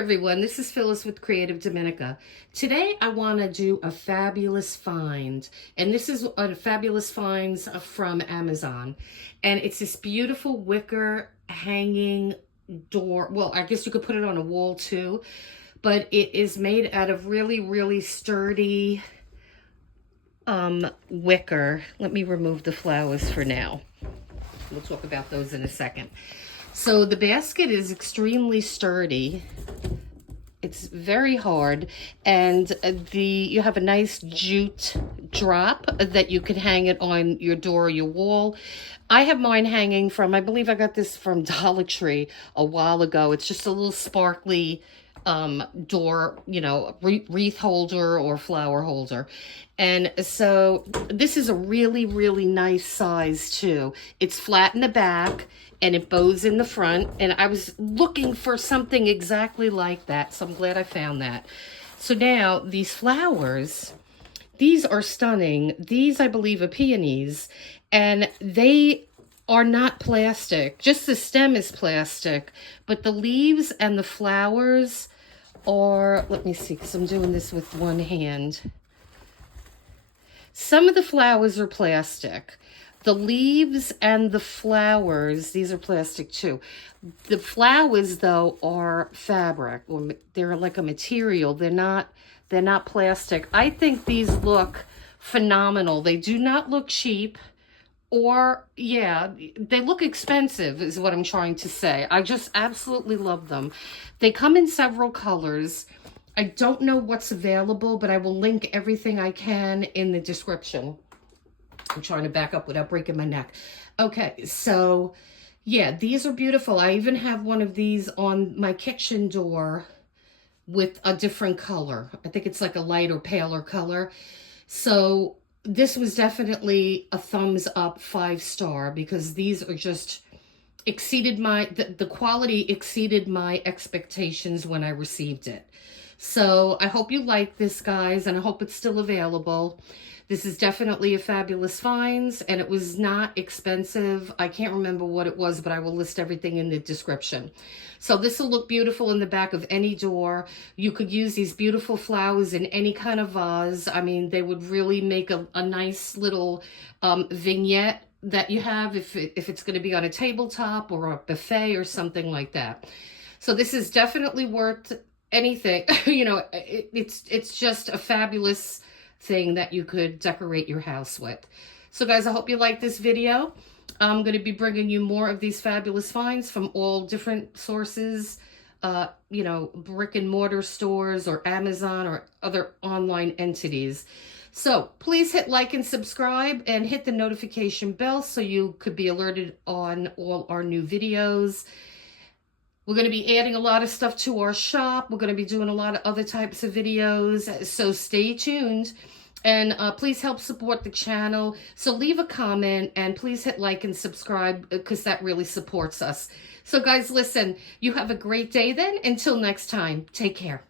everyone, this is Phyllis with CreativeDomenica. Today I want to do a fabulous find, and this is a fabulous finds from Amazon, and it's this beautiful wicker hanging door. Well, I guess you could put it on a wall too, but it is made out of really sturdy wicker. Let me remove the flowers for now. We'll talk about those in a second. So the basket is extremely sturdy. It's very hard, and you have a nice jute drop that you could hang it on your door or your wall. I have mine hanging from, I believe I got this from Dollar Tree a while ago. It's just a little sparkly door, you know, wreath holder or flower holder. And so this is a really nice size too. It's flat in the back and it bows in the front, and I was looking for something exactly like that, so I'm glad I found that. So now these flowers, these are stunning. These, I believe, are peonies, and they are not plastic. Just the stem is plastic, but the leaves and the flowers are, let me see, because I'm doing this with one hand. Some of the flowers are plastic. The leaves and the flowers, these are plastic too. The flowers, though, are fabric, or they're like a material. They're not plastic. I think these look phenomenal. They do not look cheap, or, yeah, they look expensive is what I'm trying to say. I just absolutely love them. They come in several colors. I don't know what's available, but I will link everything I can in the description. I'm trying to back up without breaking my neck. Okay, so yeah, these are beautiful. I even have one of these on my kitchen door with a different color. I think it's like a light or paler color. So this was definitely a thumbs up, 5-star, because these are just exceeded the quality exceeded my expectations when I received it. So I hope you like this, guys, and I hope it's still available. This is definitely a fabulous finds, and it was not expensive. I can't remember what it was, but I will list everything in the description. So this will look beautiful in the back of any door. You could use these beautiful flowers in any kind of vase. I mean, they would really make a nice little vignette that you have if it's going to be on a tabletop or a buffet or something like that. So this is definitely worth anything. You know, it's just a fabulous thing that you could decorate your house with. So guys, I hope you like this video. I'm going to be bringing you more of these fabulous finds from all different sources, you know, brick and mortar stores or Amazon or other online entities. So please hit like and subscribe and hit the notification bell so you could be alerted on all our new videos. We're going to be adding a lot of stuff to our shop. We're going to be doing a lot of other types of videos. So stay tuned, and please help support the channel. So leave a comment and please hit like and subscribe, because that really supports us. So guys, listen, you have a great day then. Until next time, take care.